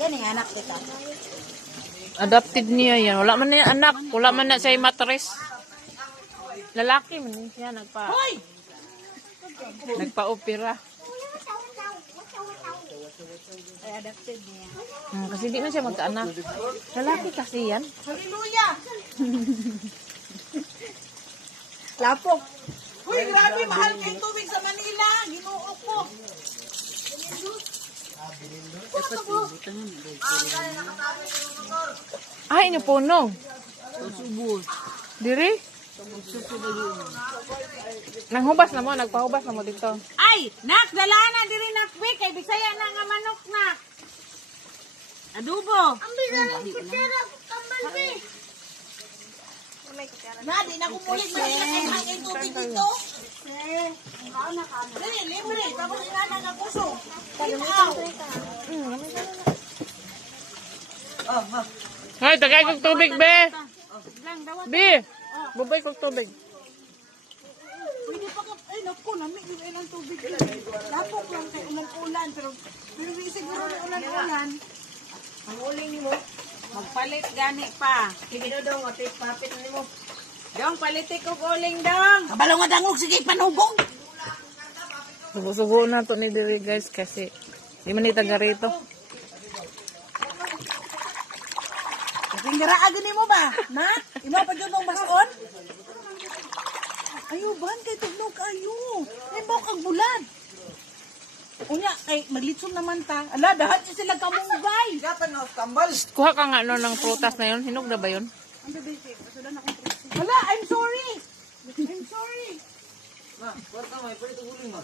Yan ang anak kita. Adopted niya yan. Wala man niya anak. Wala man na siya matres. Lalaki man siya. Nagpa-opera. Ay, adopted niya. Kasi di man siya magkaanak. Lalaki kasi yan. Hallelujah! Lapok. Uy, grabe, mahal kayong tubig sa Manila. Ginuok ko. Ay, ino puno. Diri? Nanghubas na mo, nagpahubas na mo dito. Ay, nak, dalana diri nak, Vic. Kay Bisaya na nga manok, nak. Adobo. Ang bilang kutsara, tambal, Vic. Na, di na kumulit ba yung hangin tubig dito? Dili, libre. Tapos inanang ang puso. Pinaw. Ay, tagay kong tubig, be. Be, bubay kong tubig. Pwede pa ka, ay naku, namin yung ilang tubig. Lapok lang kay ulan-ulan. Pero siguro na ulan-ulan. Ang uling mo. Magpalit gani pa. Sige na dong, atik papit na mo. Dong, palitik ko uling dong. Kabalo nga dangog, sige, panubong. Sugo-sugo na to ni Diri, guys, kasi di man itaga rito. Kasing garaagan mo ba? Na? Ima pa dyan mong bason? Ayo, ban kay tunog ayo. May bawak ang bulan. Unya, ay maglitsong naman ta. Ala, dahat sila kamunggay. Gapan na kambal. Kuha ka nga no ng prutas na yun. Hinog na ba yun? Wala, I'm sorry. I'm sorry. Ma, wala ka may pwede uling mo.